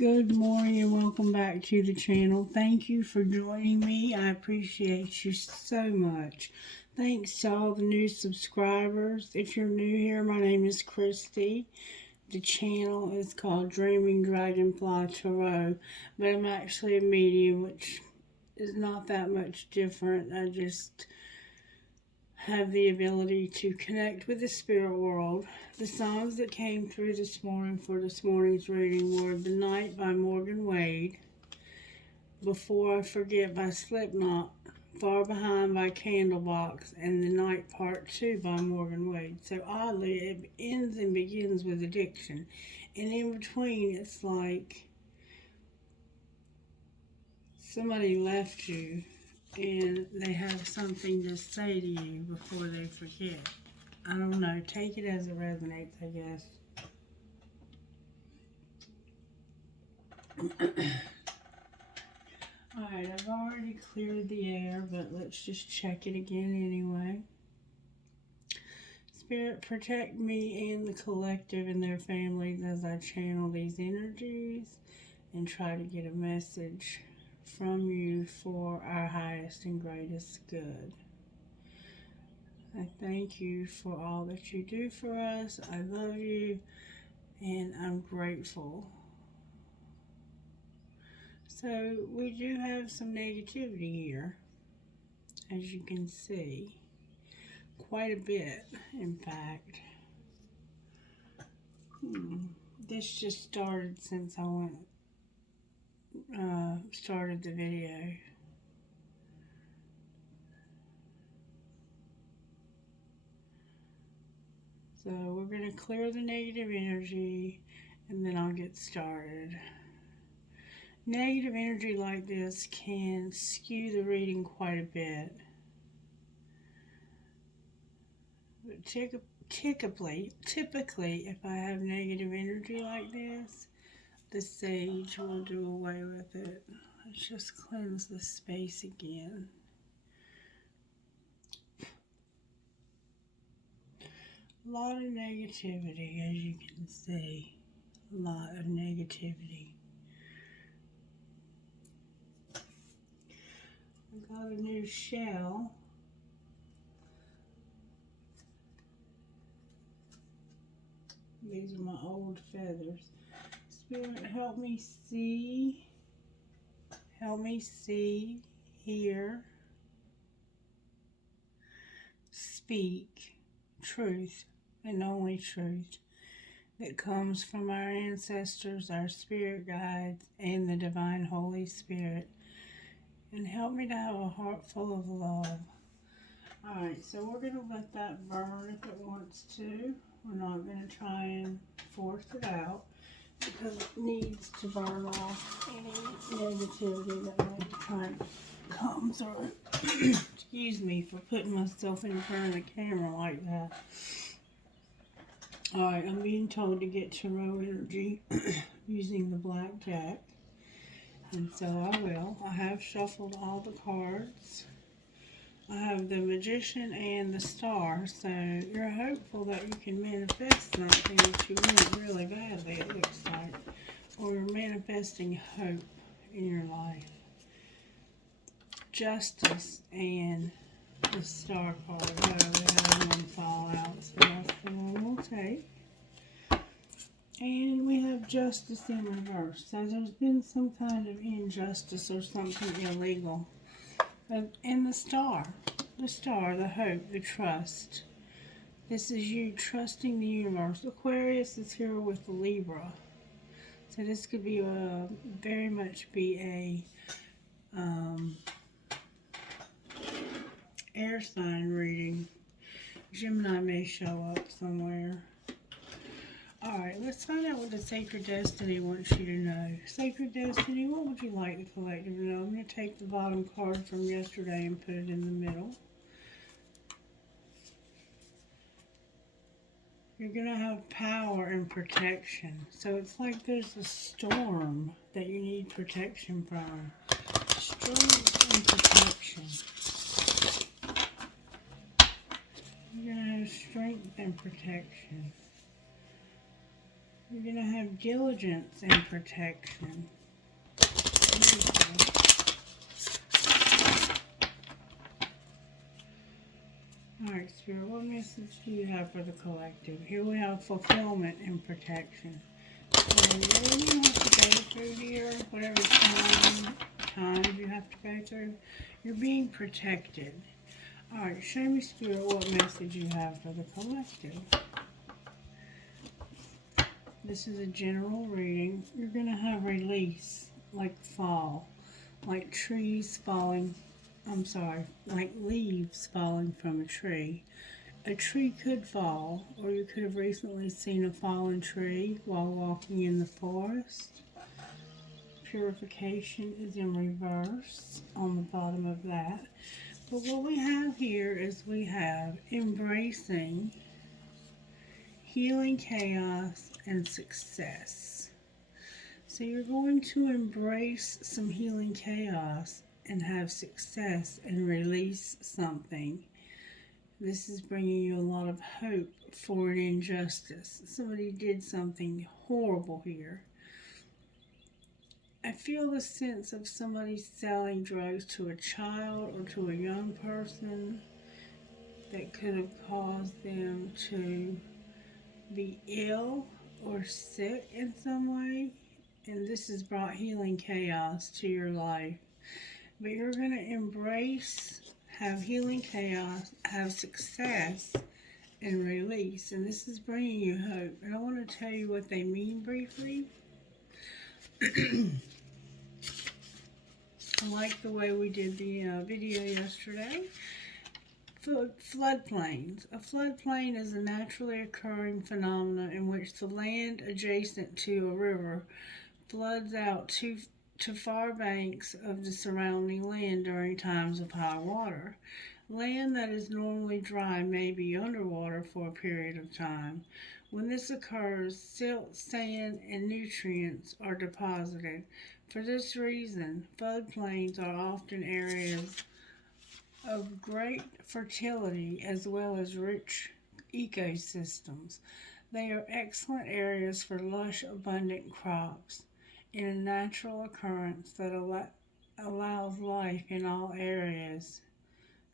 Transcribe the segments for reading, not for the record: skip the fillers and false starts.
Good morning and welcome back to the channel. Thank you for joining me. I appreciate you so much. Thanks to all the new subscribers. If you're new here, my name is Christy. The channel is called Dreaming Dragonfly Tarot, but I'm actually a medium, which is not that much different. I just have the ability to connect with the spirit world. The songs that came through this morning for this morning's reading were The Night by Morgan Wade, Before I Forget by Slipknot, Far Behind by Candlebox, and The Night Part 2 by Morgan Wade. So oddly, it ends and begins with addiction. And in between, it's like somebody left you and they have something to say to you before they forget. I don't know. Take it as it resonates, I guess. Alright, I've already cleared the air, but let's just check it again anyway. Spirit, protect me and the collective and their families as I channel these energies and try to get a message from you for our highest and greatest good. I thank you for all that you do for us. I love you and I'm grateful. So we do have some negativity here, as you can see. Quite a bit, in fact. This just started since I started the video. So we're going to clear the negative energy and then I'll get started. Negative energy like this can skew the reading quite a bit. But typically, if I have negative energy like this, the sage will do away with it. Let's just cleanse the space again. A lot of negativity, as you can see. A lot of negativity. I got a new shell. These are my old feathers. Spirit, help me see. Help me see, hear, speak truth and only truth that comes from our ancestors, our spirit guides, and the divine Holy Spirit. And help me to have a heart full of love. Alright, so we're going to let that burn if it wants to. We're not going to try and force it out because it needs to burn off any negativity that might try and come through. Excuse me for putting myself in front of the camera like that. Alright, I'm being told to get tarot energy using the Black Jack. And so I will. I have shuffled all the cards. I have the Magician and the Star. So you're hopeful that you can manifest something that you want really badly, it looks like. Or you're manifesting hope in your life. Justice and the Star card. Oh, we had one fall out, so that's the one we'll take. And we have Justice in reverse. So there's been some kind of injustice or something illegal. And the Star, the hope, the trust. This is you trusting the universe. Aquarius is here with Libra. So this could be very much be a air sign reading. Gemini may show up somewhere. Alright, let's find out what the Sacred Destiny wants you to know. Sacred Destiny, what would you like the collective to know? I'm going to take the bottom card from yesterday and put it in the middle. You're going to have power and protection. So it's like there's a storm that you need protection from. Strength and protection. You're going to have strength and protection. You're going to have diligence and protection. Beautiful. Alright, Spirit, what message do you have for the collective? Here we have fulfillment and protection. So whatever you have to go through here, whatever times you have to go through, you're being protected. Alright, show me, Spirit, what message you have for the collective. This is a general reading. You're going to have release, like fall, like trees falling, like leaves falling from a tree. A tree could fall, or you could have recently seen a fallen tree while walking in the forest. Purification is in reverse on the bottom of that. But what we have here is we have embracing, healing chaos, and success. So you're going to embrace some healing chaos and have success and release something. This is bringing you a lot of hope for an injustice. Somebody did something horrible here. I feel the sense of somebody selling drugs to a child or to a young person that could have caused them to be ill or sick in some way. And this has brought healing chaos to your life. But you're going to embrace, have healing chaos, have success, and release. And this is bringing you hope. And I want to tell you what they mean briefly. I like the way we did the video yesterday. Floodplains. A floodplain is a naturally occurring phenomenon in which the land adjacent to a river floods out to far banks of the surrounding land during times of high water. Land that is normally dry may be underwater for a period of time. When this occurs, silt, sand, and nutrients are deposited. For this reason, floodplains are often areas of great fertility as well as rich ecosystems. They are excellent areas for lush, abundant crops in a natural occurrence that allows life in all areas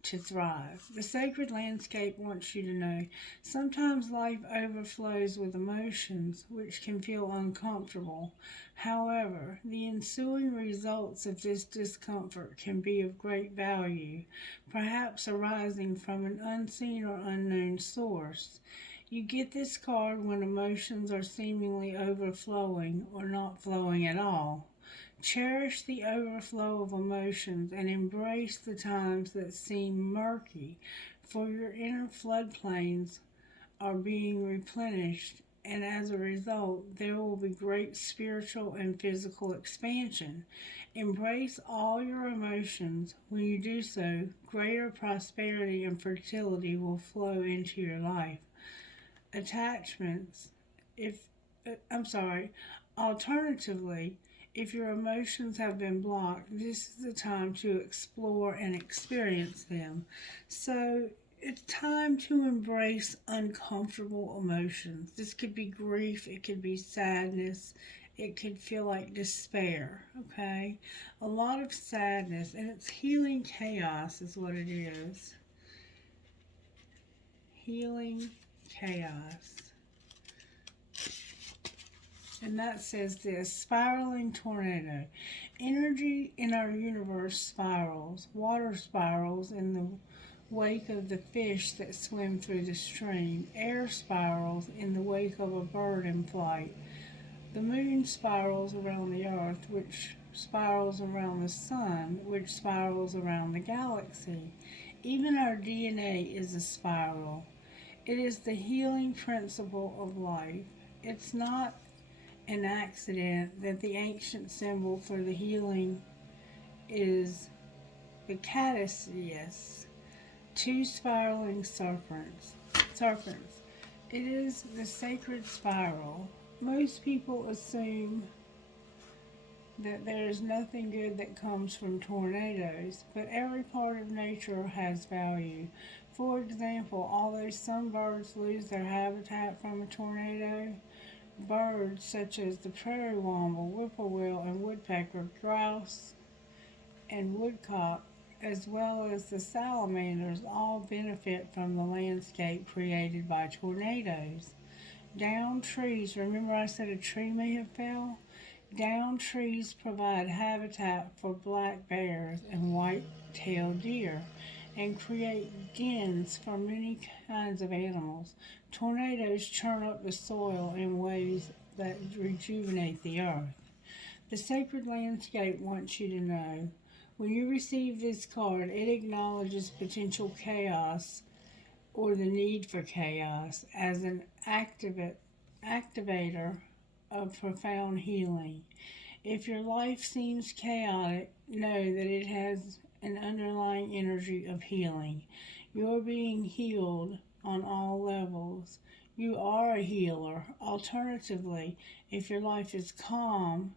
to thrive. The sacred landscape wants you to know sometimes life overflows with emotions which can feel uncomfortable. However, the ensuing results of this discomfort can be of great value, perhaps arising from an unseen or unknown source. You get this card when emotions are seemingly overflowing or not flowing at all. Cherish the overflow of emotions and embrace the times that seem murky, for your inner floodplains are being replenished, and as a result, there will be great spiritual and physical expansion. Embrace all your emotions. When you do so, greater prosperity and fertility will flow into your life. Attachments, alternatively, if your emotions have been blocked, this is the time to explore and experience them. So it's time to embrace uncomfortable emotions. This could be grief, it could be sadness, it could feel like despair, okay? A lot of sadness, and it's healing chaos is what it is. Healing chaos. And that says this: spiraling tornado. Energy in our universe spirals. Water spirals in the wake of the fish that swim through the stream. Air spirals in the wake of a bird in flight. The moon spirals around the earth, which spirals around the sun, which spirals around the galaxy. Even our DNA is a spiral. It is the healing principle of life. It's not an accident that the ancient symbol for the healing is the caduceus, two spiraling serpents. It is the sacred spiral. Most people assume that there is nothing good that comes from tornadoes, but every part of nature has value. For example, although some birds lose their habitat from a tornado, Birds such as the prairie womble, whippoorwill, and woodpecker, grouse, and woodcock, as well as the salamanders, all benefit from the landscape created by tornadoes. Downed trees, remember I said a tree may have fell? Downed trees provide habitat for black bears and white-tailed deer and create dens for many kinds of animals. Tornadoes churn up the soil in ways that rejuvenate the earth. The sacred landscape wants you to know when you receive this card, it acknowledges potential chaos or the need for chaos as an activator of profound healing. If your life seems chaotic, know that it has an underlying energy of healing. You're being healed on all levels. You are a healer. Alternatively, if your life is calm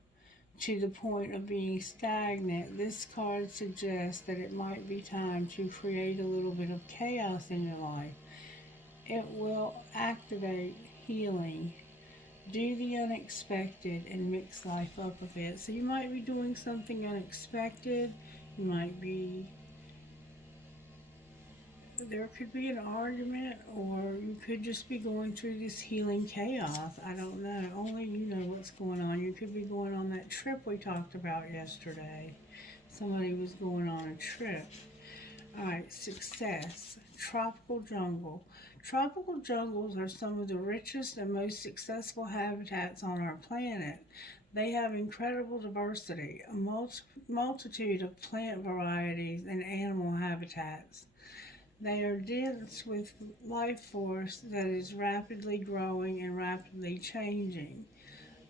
to the point of being stagnant, this card suggests that it might be time to create a little bit of chaos in your life. It will activate healing. Do the unexpected and mix life up a bit. So you might be doing something unexpected. You might be, there could be an argument, or you could just be going through this healing chaos. I don't know. Only you know what's going on. You could be going on that trip we talked about yesterday. Somebody was going on a trip. All right, success. Tropical jungle. Tropical jungles are some of the richest and most successful habitats on our planet. They have incredible diversity, a multitude of plant varieties and animal habitats. They are dense with life force that is rapidly growing and rapidly changing.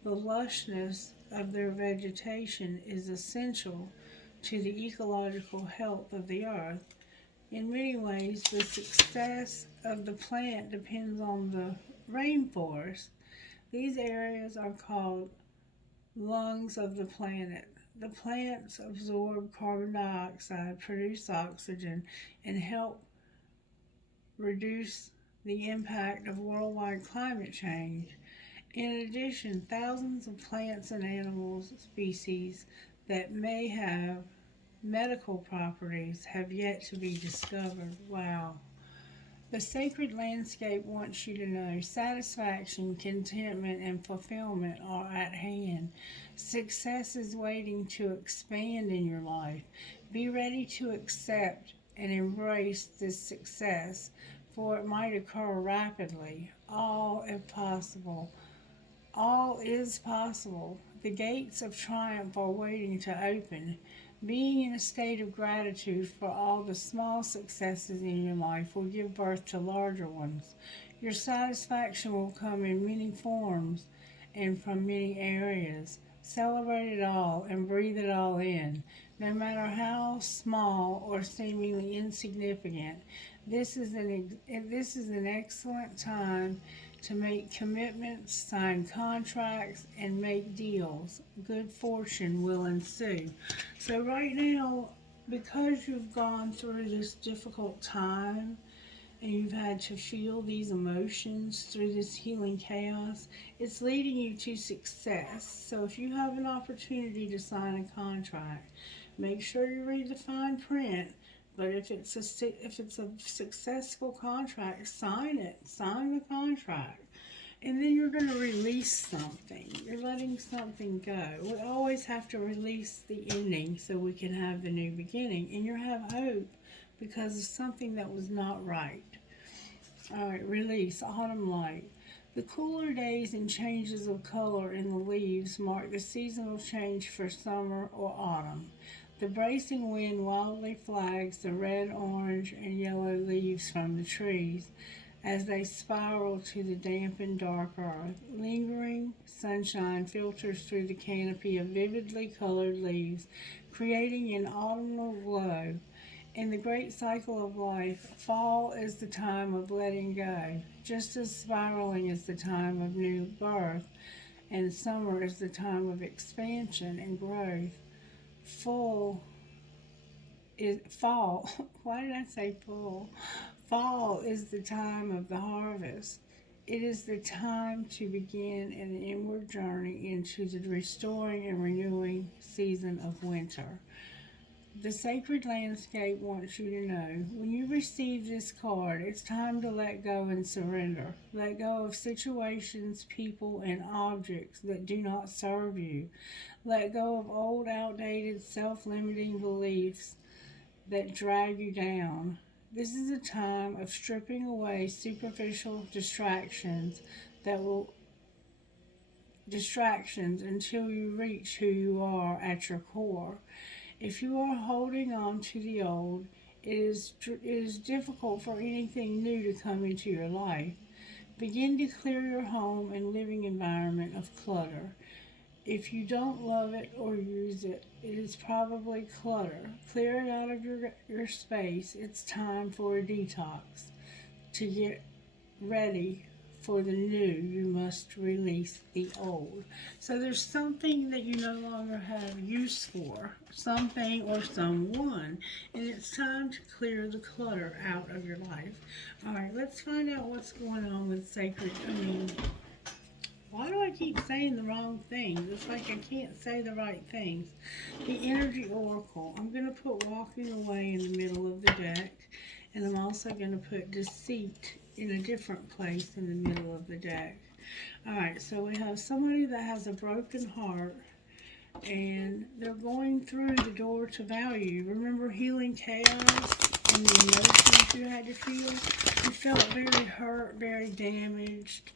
The lushness of their vegetation is essential to the ecological health of the earth. In many ways, the success of the plant depends on the rainforest. These areas are called lungs of the planet. The plants absorb carbon dioxide, produce oxygen, and help reduce the impact of worldwide climate change. In addition, thousands of plants and animal species that may have medical properties have yet to be discovered. Wow. The sacred landscape wants you to know satisfaction, contentment, and fulfillment are at hand. Success is waiting to expand in your life. Be ready to accept and embrace this success, for it might occur rapidly. All, if possible, all is possible. The gates of triumph are waiting to open. Being in a state of gratitude for all the small successes in your life will give birth to larger ones. Your satisfaction will come in many forms and from many areas. Celebrate it all and breathe it all in. No matter how small or seemingly insignificant, this is an excellent time to make commitments, sign contracts, and make deals. Good fortune will ensue. So right now, because you've gone through this difficult time and you've had to feel these emotions through this healing chaos, it's leading you to success. So if you have an opportunity to sign a contract, make sure you read the fine print. But if it's a successful contract, sign it. Sign the contract. And then you're going to release something. You're letting something go. We always have to release the ending so we can have the new beginning. And you have hope because of something that was not right. All right, release, autumn light. The cooler days and changes of color in the leaves mark the seasonal change for summer or autumn. The bracing wind wildly flags the red, orange, and yellow leaves from the trees as they spiral to the damp and dark earth. Lingering sunshine filters through the canopy of vividly colored leaves, creating an autumnal glow. In the great cycle of life, fall is the time of letting go, just as spiraling is the time of new birth, and summer is the time of expansion and growth. Fall. Why did I say full? Fall is the time of the harvest. It is the time to begin an inward journey into the restoring and renewing season of winter. The sacred landscape wants you to know when you receive this card, it's time to let go and surrender. Let go of situations, people, and objects that do not serve you. Let go of old, outdated, self limiting beliefs that drag you down. This is a time of stripping away superficial that will distractions until you reach who you are at your core. If you are holding on to the old, it is difficult for anything new to come into your life. Begin to clear your home and living environment of clutter. If you don't love it or use it, it is probably clutter. Clear it out of your space. It's time for a detox. To get ready for the new, you must release the old. So there's something that you no longer have use for, something or someone, and it's time to clear the clutter out of your life. All right, let's find out what's going on with sacred. Why do I keep saying the wrong things? It's like I can't say the right things. The energy oracle. I'm going to put walking away in the middle of the deck, and I'm also going to put deceit in a different place in the middle of the deck. Alright, so we have somebody that has a broken heart and they're going through the door to value. Remember healing chaos and the emotions you had to feel? You felt very hurt, very damaged,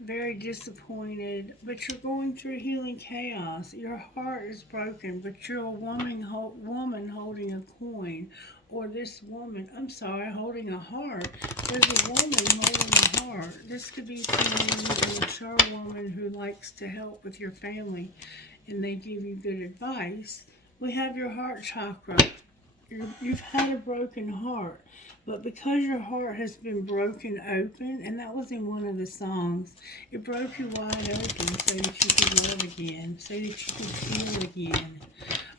very disappointed, but you're going through healing chaos. Your heart is broken, but you're a woman holding a coin, or this woman, I'm sorry, holding a heart. There's a woman holding a heart. This could be someone, a mature woman who likes to help with your family, and they give you good advice. We have your heart chakra. You've had a broken heart, but because your heart has been broken open, and that was in one of the songs, it broke you wide open so that you could love again, so that you could feel again.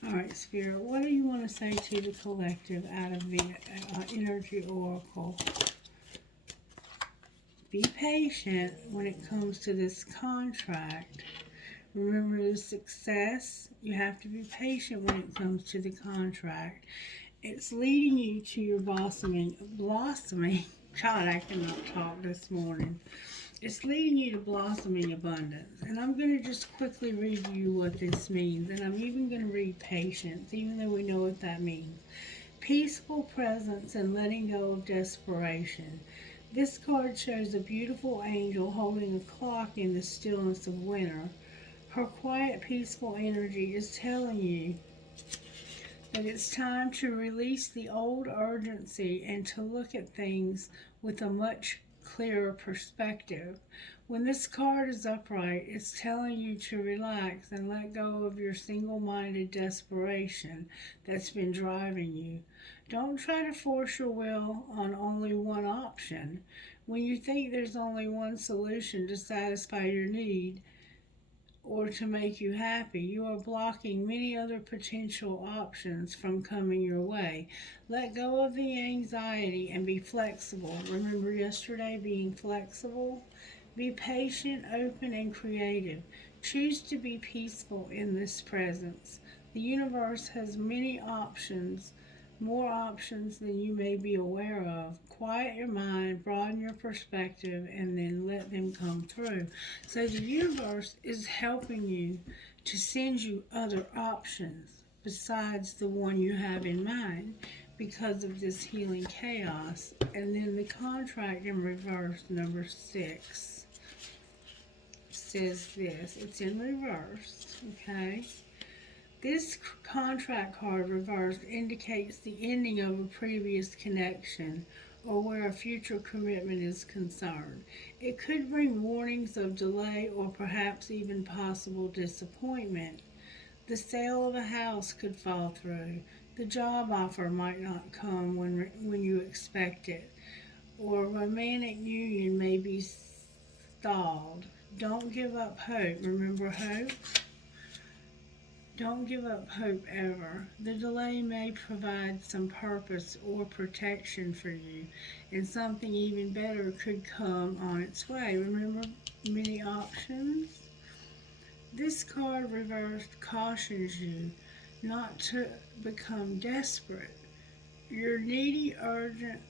All right, Spirit, what do you want to say to the collective out of the energy oracle? Be patient when it comes to this contract. Remember the success. You have to be patient when it comes to the contract. It's leading you to your blossoming. God, I cannot talk this morning. It's leading you to blossoming abundance. And I'm going to just quickly review what this means. And I'm even going to read patience, even though we know what that means. Peaceful presence and letting go of desperation. This card shows a beautiful angel holding a clock in the stillness of winter. Her quiet, peaceful energy is telling you that it's time to release the old urgency and to look at things with a much clearer perspective. When this card is upright, it's telling you to relax and let go of your single-minded desperation that's been driving you. Don't try to force your will on only one option. When you think there's only one solution to satisfy your need, or to make you happy, you are blocking many other potential options from coming your way. Let go of the anxiety and be flexible. Remember yesterday being flexible? Be patient, open, and creative. Choose to be peaceful in this presence. The universe has many options, more options than you may be aware of. Quiet your mind, broaden your perspective, and then let them come through. So the universe is helping you to send you other options besides the one you have in mind because of this healing chaos. And then the contract in reverse, number 6, says this. It's in reverse, okay? This contract card reversed indicates the ending of a previous connection or where a future commitment is concerned. It could bring warnings of delay or perhaps even possible disappointment. The sale of a house could fall through. The job offer might not come when you expect it, or a romantic union may be stalled. Don't give up hope. Remember hope? Don't give up hope ever. The delay may provide some purpose or protection for you, and something even better could come on its way. Remember, many options? This card reversed cautions you not to become desperate. Your needy, urgent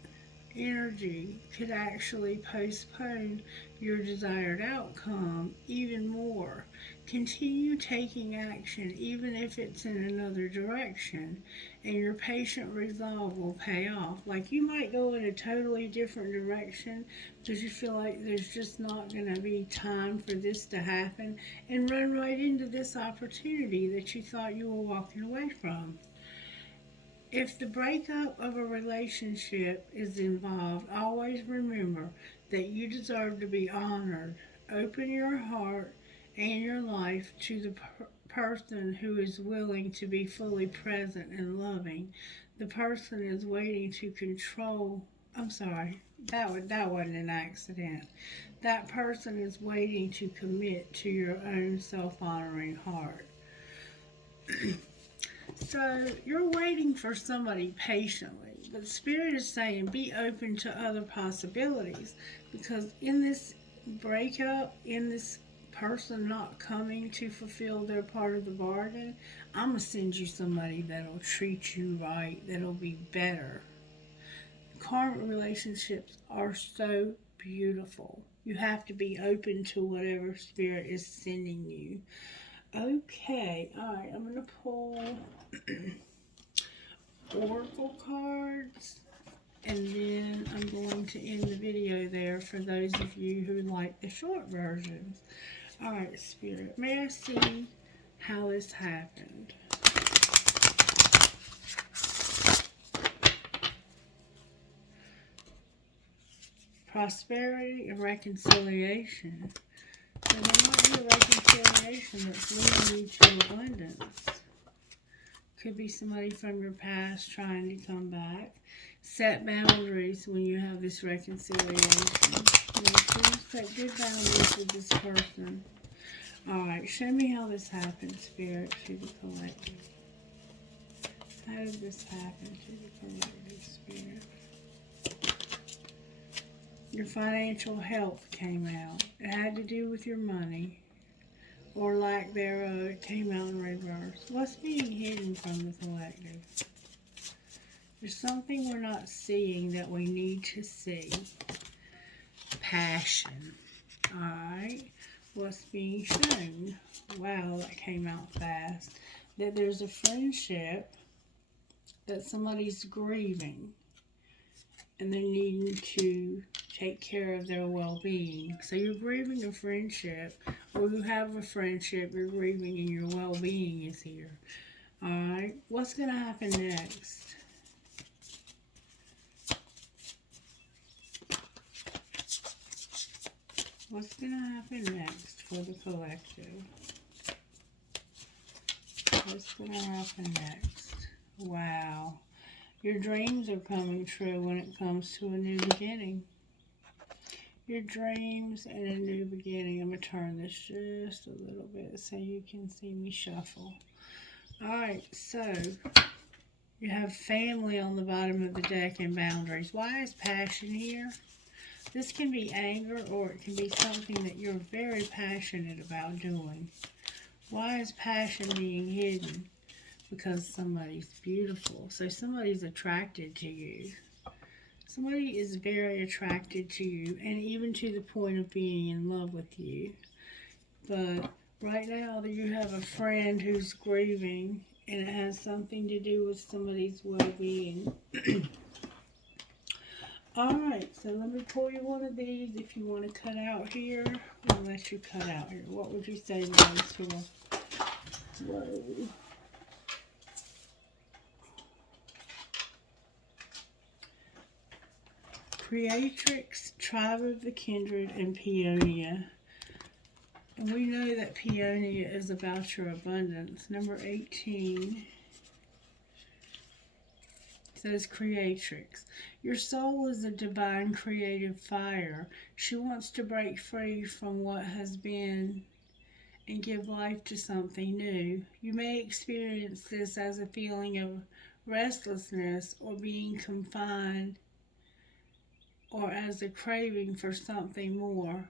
energy could actually postpone your desired outcome even more. Continue taking action, even if it's in another direction, and your patient resolve will pay off. Like, you might go in a totally different direction because you feel like there's just not going to be time for this to happen, and run right into this opportunity that you thought you were walking away from. If the breakup of a relationship is involved, always remember that you deserve to be honored. Open your heart and your life to the person who is willing to be fully present and loving. The person is waiting to control. I'm sorry, that wasn't an accident. That person is waiting to commit to your own self-honoring heart. So you're waiting for somebody patiently, but Spirit is saying be open to other possibilities, because in this breakup, in this person not coming to fulfill their part of the bargain, I'm going to send you somebody that'll treat you right, that'll be better. Karmic relationships are so beautiful. You have to be open to whatever Spirit is sending you. Okay, alright, I'm going to pull Oracle cards, and then I'm going to end the video there for those of you who like the short versions. Alright, Spirit, may I see how this happened? Prosperity and reconciliation. So there might be a reconciliation that's leading you to abundance. Could be somebody from your past trying to come back. Set boundaries when you have this reconciliation. Set good boundaries with this person. Alright, show me how this happened, Spirit, to the collective. How did this happen to the collective, Spirit? Your financial health came out. It had to do with your money, or lack thereof. It came out in reverse. What's being hidden from the collective? There's something we're not seeing that we need to see. Passion. Alright. What's being shown? Wow, that came out fast. That there's a friendship that somebody's grieving, and they're needing to take care of their well-being. So you're grieving a friendship, or you have a friendship you're grieving, and your well-being is here. Alright, what's going to happen next? What's going to happen next for the collective? What's going to happen next? Wow. Your dreams are coming true when it comes to a new beginning. Your dreams and a new beginning. I'm going to turn this just a little bit so you can see me shuffle. Alright, so you have family on the bottom of the deck and boundaries. Why is passion here? This can be anger, or it can be something that you're very passionate about doing. Why is passion being hidden? Because somebody's beautiful. So somebody's attracted to you. Somebody is very attracted to you, and even to the point of being in love with you. But right now you have a friend who's grieving, and it has something to do with somebody's well-being. Alright, so let me pull you one of these. If you want to cut out here, I'll let you cut out here. What would you say to those who are... Whoa. Creatrix, Tribe of the Kindred, and Peonia. And we know that Peonia is about your abundance. Number 18 says Creatrix. Your soul is a divine creative fire. She wants to break free from what has been and give life to something new. You may experience this as a feeling of restlessness or being confined, or as a craving for something more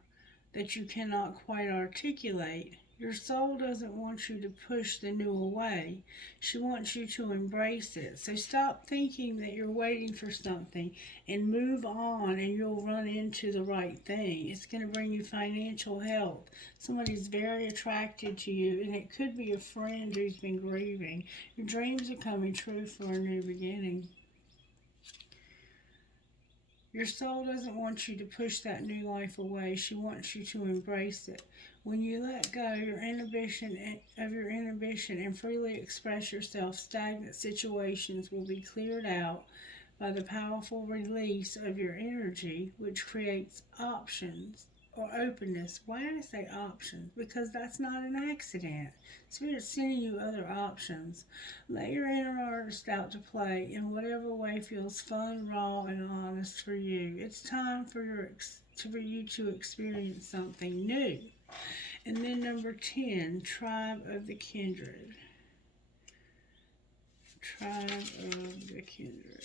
that you cannot quite articulate. Your soul doesn't want you to push the new away. She wants you to embrace it. So stop thinking that you're waiting for something and move on, and you'll run into the right thing. It's going to bring you financial health. Somebody's very attracted to you, and it could be a friend who's been grieving. Your dreams are coming true for a new beginning. Your soul doesn't want you to push that new life away. She wants you to embrace it. When you let go your inhibition and freely express yourself, stagnant situations will be cleared out by the powerful release of your energy, which creates options or openness. Why did I say options? Because that's not an accident. Spirit's sending you other options. Let your inner artist out to play in whatever way feels fun, raw, and honest for you. It's time for you to experience something new. And then number 10, Tribe of the Kindred. Tribe of the Kindred.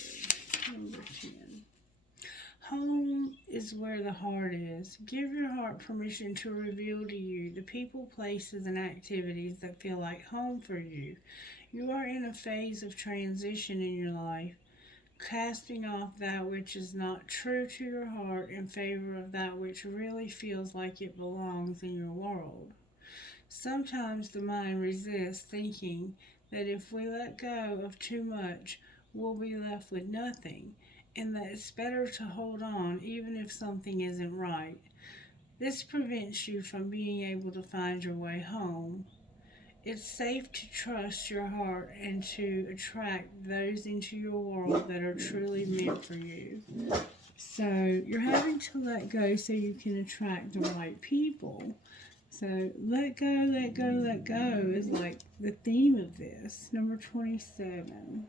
Number 10. Home is where the heart is. Give your heart permission to reveal to you the people, places, and activities that feel like home for you. You are in a phase of transition in your life, casting off that which is not true to your heart in favor of that which really feels like it belongs in your world. Sometimes the mind resists, thinking that if we let go of too much, we'll be left with nothing, and that it's better to hold on even if something isn't right. This prevents you from being able to find your way home. It's safe to trust your heart and to attract those into your world that are truly meant for you. So you're having to let go so you can attract the right people. So let go, let go, let go is like the theme of this. Number 27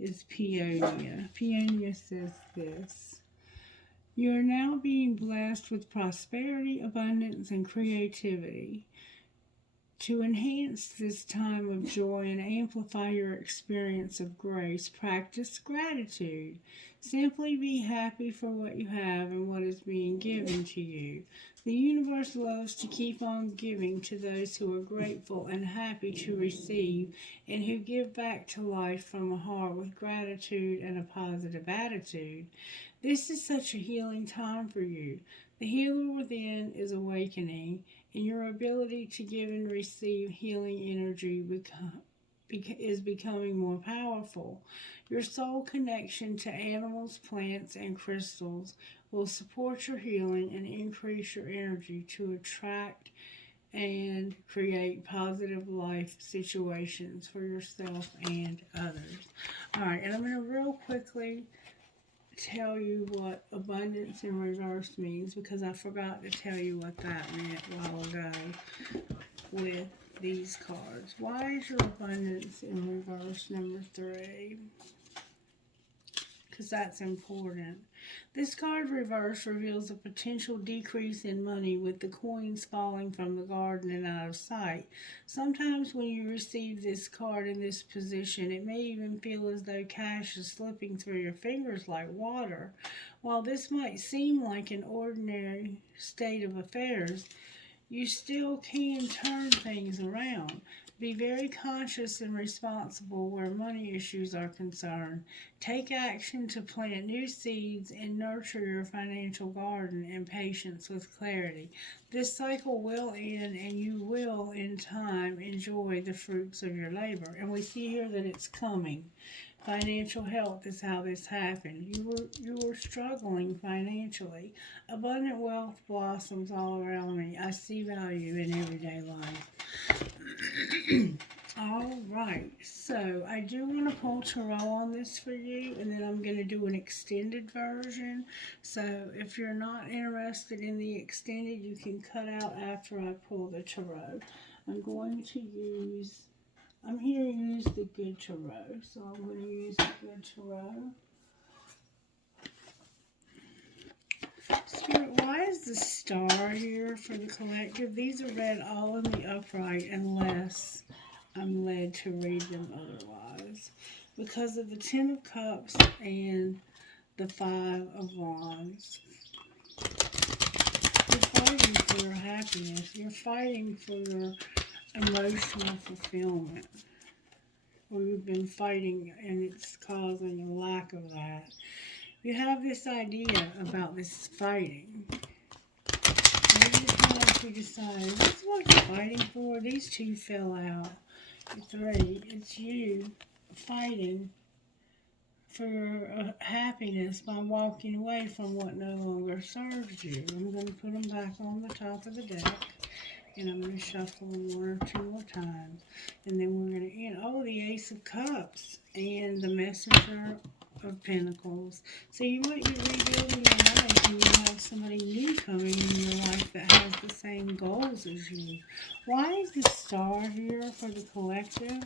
is Peonia. Peonia says this: you are now being blessed with prosperity, abundance, and creativity. To enhance this time of joy and amplify your experience of grace, practice gratitude. Simply be happy for what you have and what is being given to you. The universe loves to keep on giving to those who are grateful and happy to receive, and who give back to life from a heart with gratitude and a positive attitude. This is such a healing time for you. The healer within is awakening, and your ability to give and receive healing energy is becoming more powerful. Your soul connection to animals, plants, and crystals will support your healing and increase your energy to attract and create positive life situations for yourself and others. All right, and I'm going to real quickly tell you what abundance in reverse means, because I forgot to tell you what that meant a while ago with these cards. Why is your abundance in reverse number 3? Because that's important. This card reverse reveals a potential decrease in money, with the coins falling from the garden and out of sight. Sometimes when you receive this card in this position, it may even feel as though cash is slipping through your fingers like water. While this might seem like an ordinary state of affairs, you still can turn things around. Be very conscious and responsible where money issues are concerned. Take action to plant new seeds and nurture your financial garden in patience with clarity. This cycle will end, and you will, in time, enjoy the fruits of your labor. And we see here that it's coming. Financial health is how this happened. You were struggling financially. Abundant wealth blossoms all around me. I see value in everyday life. All right, so I do want to pull tarot on this for you, and then I'm going to do an extended version. So if you're not interested in the extended, you can cut out after I pull the tarot. I'm here to use the good tarot, so I'm going to use the good tarot. Spirit, why is the Star here for the collective. These are read all in the upright unless I'm led to read them otherwise. Because of the Ten of Cups and the Five of Wands. You're fighting for your happiness. You're fighting for your emotional fulfillment. Or you've been fighting and it's causing a lack of that. You have this idea about this fighting. Maybe it's time to decide, is this what you're fighting for? These two fell out. Three, it's you fighting for your happiness by walking away from what no longer serves you. I'm going to put them back on the top of the deck. And I'm going to shuffle them one or two more times. And then we're going to end. Oh, the Ace of Cups and the Messenger of Pentacles. So you might be rebuilding your life and you have somebody new coming in your life that has the same goals as you. Why is the Star here for the collective?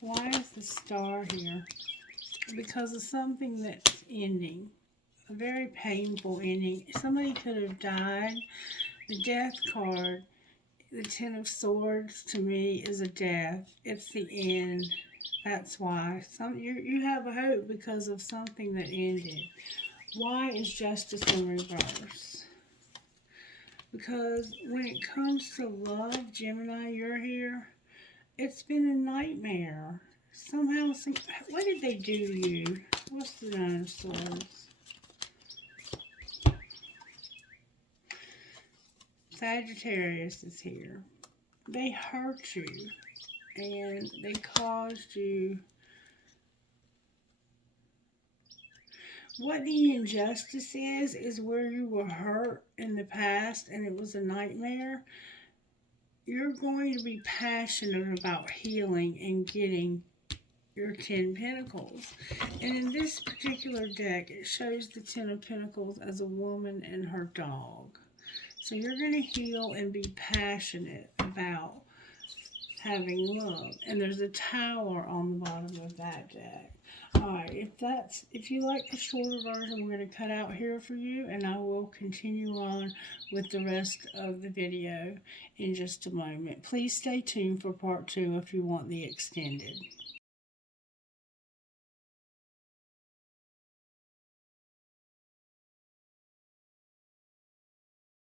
Why is the Star here? Because of something that's ending. A very painful ending. Somebody could have died. The Death card, the Ten of Swords, to me is a death. It's the end. That's why. You have a hope because of something that ended. Why is Justice in reverse? Because when it comes to love, Gemini, you're here. It's been a nightmare. Somehow, what did they do to you? What's the Nine of Swords? Sagittarius is here. They hurt you. And they caused you. What the injustice is where you were hurt in the past and it was a nightmare. You're going to be passionate about healing and getting your 10 Pentacles. And in this particular deck, it shows the 10 of Pentacles as a woman and her dog. So you're going to heal and be passionate about having love. And there's a tower on the bottom of that deck. Alright, if you like the shorter version, we're going to cut out here for you, and I will continue on with the rest of the video in just a moment. Please stay tuned for part 2 if you want the extended.